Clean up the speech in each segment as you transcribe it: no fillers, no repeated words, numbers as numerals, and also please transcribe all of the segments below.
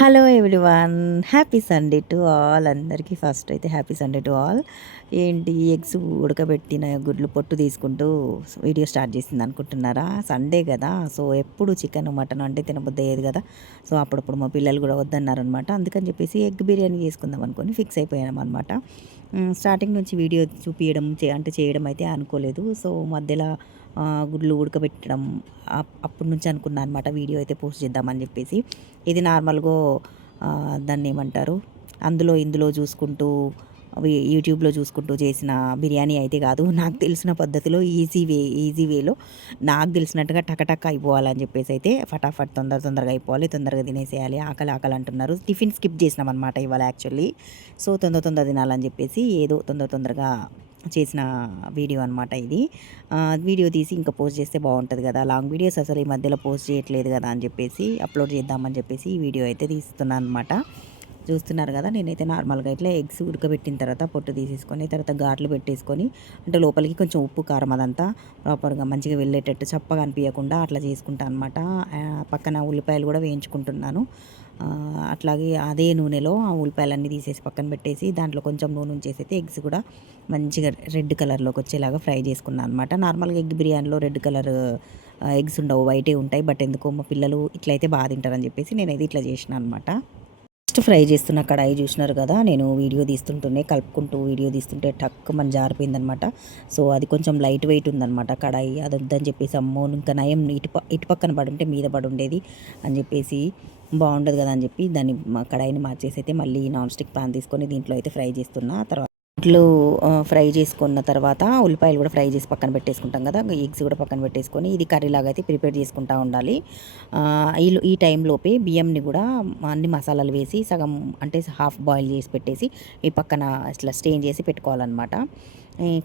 Hello everyone, happy Sunday to all. అందరికీ first అయితే happy Sunday to all. ఏంటి eggs ఉడకబెట్టిన గుడ్లు పొట్టు తీసుకుంటూ వీడియో స్టార్ట్ చేసింది అనుకుంటున్నారా? సండే కదా, సో ఎప్పుడు చికెన్ మటన్ అంటే తినబుద్ధి అయ్యేది కదా. సో అప్పుడప్పుడు మా పిల్లలు కూడా వద్దన్నారనమాట. అందుకని చెప్పేసి ఎగ్ బిర్యానీ చేసుకుందాం అనుకొని ఫిక్స్ అయిపోయాం అనమాట. స్టార్టింగ్ నుంచి వీడియో చూపించడం అంటే చేయడం అయితే అనుకోలేదు. సో మధ్యలో గుడ్లు ఉడకబెట్టడం అప్పటి నుంచి అనుకున్నా అనమాట వీడియో అయితే పోస్ట్ చేద్దామని చెప్పేసి. ఇది నార్మల్గా దాన్ని ఏమంటారు, అందులో ఇందులో చూసుకుంటూ యూట్యూబ్లో చూసుకుంటూ చేసిన బిర్యానీ అయితే కాదు. నాకు తెలిసిన పద్ధతిలో ఈజీ వేలో నాకు తెలిసినట్టుగా టకటక అయిపోవాలని చెప్పేసి అయితే ఫటాఫట్ తొందరగా అయిపోవాలి, తొందరగా తినేసేయాలి, ఆకలి ఆకలి అంటున్నారు. టిఫిన్ స్కిప్ చేసినాం అనమాట ఇవాళ యాక్చువల్లీ. సో తొందర తినాలని చెప్పేసి ఏదో తొందరగా చేసిన వీడియో అనమాట ఇది. వీడియో తీసి ఇంకా పోస్ట్ చేస్తే బాగుంటుంది కదా, లాంగ్ వీడియోస్ అసలు ఈ మధ్యలో పోస్ట్ చేయట్లేదు కదా అని చెప్పేసి అప్లోడ్ చేద్దామని చెప్పేసి ఈ వీడియో అయితే తీస్తున్నాను అనమాట. చూస్తున్నారు కదా, నేనైతే నార్మల్గా ఇట్లా ఎగ్స్ ఉడకబెట్టిన తర్వాత పొట్టు తీసేసుకొని తర్వాత ఘాట్లు పెట్టేసుకొని, అంటే లోపలికి కొంచెం ఉప్పు కారం అదంతా ప్రాపర్గా మంచిగా వెళ్ళేటట్టు చప్పగా అనిపించకుండా అట్లా చేసుకుంటాను అనమాట. పక్కన ఉల్లిపాయలు కూడా వేయించుకుంటున్నాను. అట్లాగే అదే నూనెలో ఆ ఉల్లిపాయలన్నీ తీసేసి పక్కన పెట్టేసి దాంట్లో కొంచెం నూనె ఉంచేసి అయితే ఎగ్స్ కూడా మంచిగా రెడ్ కలర్లోకి వచ్చేలాగా ఫ్రై చేసుకున్నాను అనమాట. నార్మల్గా ఎగ్ బిర్యానీలో రెడ్ కలర్ ఎగ్స్ ఉండవు, వైటే ఉంటాయి. బట్ ఎందుకో మా పిల్లలు ఇట్లయితే బాగా తింటారని చెప్పేసి నేనైతే ఇట్లా చేసిన అనమాట. ఫస్ట్ ఫ్రై చేస్తున్న కడాయి చూసినారు కదా, నేను వీడియో తీస్తుంటేనే కలుపుకుంటూ వీడియో తీస్తుంటే టక్ మన జారిపోయిందనమాట. సో అది కొంచెం లైట్ వెయిట్ ఉందనమాట కడాయి. అది వద్దని చెప్పేసి అమ్మో ఇంకా నయం ఇటు పక్కన పడి ఉంటే మీద పడి ఉండేది అని చెప్పేసి బాగుండదు కదా అని చెప్పి దాన్ని కడాయిని మార్చేసి అయితే మళ్ళీ నాన్ స్టిక్ పాన్ తీసుకొని దీంట్లో అయితే ఫ్రై చేస్తున్నా. తర్వాత గుడ్లు ఫ్రై చేసుకున్న తర్వాత ఉల్లిపాయలు కూడా ఫ్రై చేసి పక్కన పెట్టేసుకుంటాం కదా, ఎగ్స్ కూడా పక్కన పెట్టేసుకొని ఇది కర్రీలాగా అయితే ప్రిపేర్ చేసుకుంటూ ఉండాలి. ఈ టైంలోపే బియ్యంని కూడా అన్ని మసాలాలు వేసి సగం అంటే హాఫ్ బాయిల్ చేసి పెట్టేసి ఈ పక్కన ఇట్లా స్టెయిన్ చేసి పెట్టుకోవాలన్నమాట.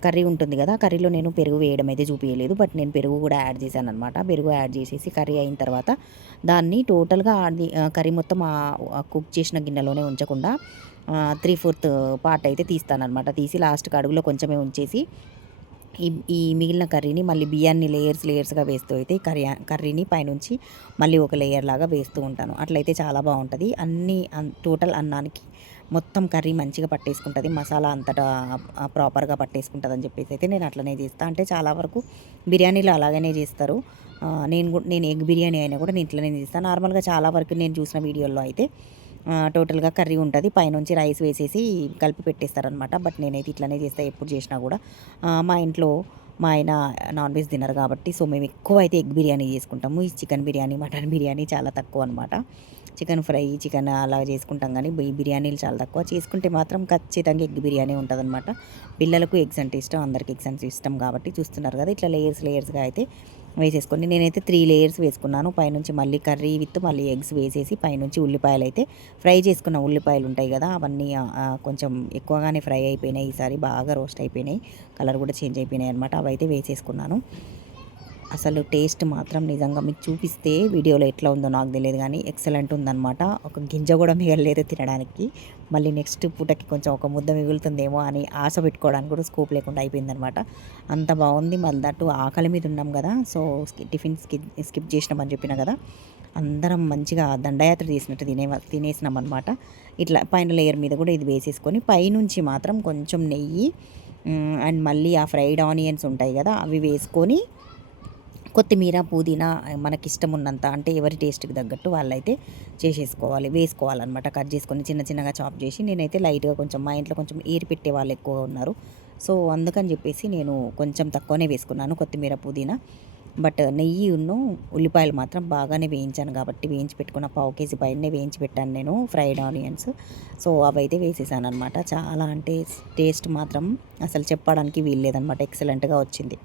కర్రీ ఉంటుంది కదా, కర్రీలో నేను పెరుగు వేయడం అయితే చూపించలేదు, బట్ నేను పెరుగు కూడా యాడ్ చేశాను అనమాట. పెరుగు యాడ్ చేసేసి కర్రీ అయిన తర్వాత దాన్ని టోటల్గా కర్రీ మొత్తం కుక్ చేసిన గిన్నెలోనే ఉంచకుండా 3/4 పార్ట్ అయితే తీస్తానమాట. తీసి లాస్ట్కి అడుగులో కొంచెమే ఉంచేసి ఈ మిగిలిన కర్రీని మళ్ళీ బియ్యాన్ని లేయర్స్గా వేస్తూ అయితే కర్రీని పైనుంచి మళ్ళీ ఒక లేయర్ లాగా వేస్తూ ఉంటాను. అట్లయితే చాలా బాగుంటుంది. టోటల్ అన్నానికి మొత్తం కర్రీ మంచిగా పట్టేసుకుంటుంది, మసాలా అంతటా ప్రాపర్గా పట్టేసుకుంటుంది అని చెప్పేసి అయితే నేను అట్లనే చేస్తాను. అంటే చాలా వరకు బిర్యానీలో అలాగనే చేస్తారు. నేను ఎగ్ బిర్యానీ అయినా కూడా నేను ఇట్లనే చేస్తాను. నార్మల్గా చాలా వరకు నేను చూసిన వీడియోల్లో అయితే టోటల్గా కర్రీ ఉంటుంది, పైనుంచి రైస్ వేసేసి కలిపి పెట్టేస్తారనమాట. బట్ నేనైతే ఇట్లనే చేస్తాను ఎప్పుడు చేసినా కూడా. మా ఇంట్లో మా ఆయన నాన్ వెజ్ తినరు కాబట్టి సో మేము ఎక్కువ అయితే ఎగ్ బిర్యానీ చేసుకుంటాము. ఈ చికెన్ బిర్యానీ మటన్ బిర్యానీ చాలా తక్కువ అనమాట. చికెన్ ఫ్రై చికెన్ అలా చేసుకుంటాం కానీ ఈ బిర్యానీలు చాలా తక్కువ. చేసుకుంటే మాత్రం ఖచ్చితంగా ఎగ్ బిర్యానీ ఉంటుందన్నమాట. పిల్లలకు ఎగ్స్ అంటే ఇష్టం, అందరికి ఎగ్స్ అంటే ఇష్టం కాబట్టి చూస్తున్నారు కదా, ఇట్లా లేయర్స్గా అయితే వేసేసుకొని నేనైతే 3 లేయర్స్ వేసుకున్నాను. పైనుంచి మళ్ళీ కర్రీ విత్ మళ్ళీ ఎగ్స్ వేసేసి పైనుంచి ఉల్లిపాయలు అయితే ఫ్రై చేసుకున్న ఉల్లిపాయలు ఉంటాయి కదా, అవన్నీ కొంచెం ఎక్కువగానే ఫ్రై అయిపోయినాయి. ఈసారి బాగా రోస్ట్ అయిపోయినాయి, కలర్ కూడా చేంజ్ అయిపోయినాయి అనమాట. అవైతే వేసేసుకున్నాను. అసలు టేస్ట్ మాత్రం నిజంగా మీకు చూపిస్తే వీడియోలో ఎట్లా ఉందో నాకు తెలియదు కానీ ఎక్సలెంట్ ఉందన్నమాట. ఒక గింజ కూడా మిగలలేదు తినడానికి. మళ్ళీ నెక్స్ట్ పూటకి కొంచెం ఒక ముద్ద మిగులుతుందేమో అని ఆశ పెట్టుకోవడానికి కూడా స్కోప్ లేకుండా అయిపోయిందనమాట. అంత బాగుంది. మళ్ళీ దట్టు ఆకలి మీద ఉన్నాం కదా, సో టిఫిన్ స్కిప్ చేసినామని చెప్పిన కదా, అందరం మంచిగా దండయాత్ర చేసినట్టు తినేసినాం అనమాట. ఇట్లా పైన లేయర్ మీద కూడా ఇది వేసేసుకొని పైనుంచి మాత్రం కొంచెం నెయ్యి అండ్ మళ్ళీ ఆ ఫ్రైడ్ ఆనియన్స్ ఉంటాయి కదా అవి వేసుకొని కొత్తిమీర పుదీనా మనకిష్టం ఉన్నంత, అంటే ఎవరి టేస్ట్కి తగ్గట్టు వాళ్ళైతే వేసుకోవాలన్నమాట. కట్ చేసుకొని చిన్నగా చాప్ చేసి నేనైతే లైట్గా కొంచెం మా ఇంట్లో కొంచెం ఏరి పెట్టే వాళ్ళు ఎక్కువగా ఉన్నారు, సో అందుకని చెప్పేసి నేను కొంచెం తక్కువనే వేసుకున్నాను కొత్తిమీర పుదీనా. బట్ నెయ్యిను ఉల్లిపాయలు మాత్రం బాగానే వేయించాను కాబట్టి వేయించి పెట్టుకున్న 1/2 కేజీ పైనే వేయించి పెట్టాను నేను ఫ్రైడ్ ఆనియన్స్. సో అవైతే వేసేసాను అనమాట. చాలా అంటే టేస్ట్ మాత్రం అసలు చెప్పడానికి వీల్లేదనమాట, ఎక్సలెంట్గా వచ్చింది.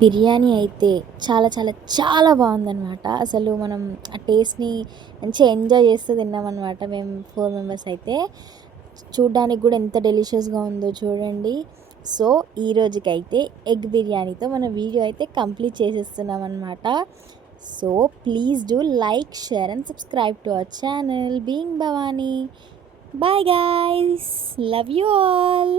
బిర్యానీ అయితే చాలా చాలా చాలా బాగుందనమాట. అసలు మనం ఆ టేస్ట్ని మంచిగా ఎంజాయ్ చేస్తూ తిన్నామన్నమాట. మేము 4 మెంబర్స్ అయితే. చూడ్డానికి కూడా ఎంత డెలిషియస్గా ఉందో చూడండి. సో ఈ రోజుకైతే ఎగ్ బిర్యానీతో మన వీడియో అయితే కంప్లీట్ చేసేస్తున్నాం అనమాట. So please do like, share and subscribe to our channel being Bhavani. Bye guys, love you all.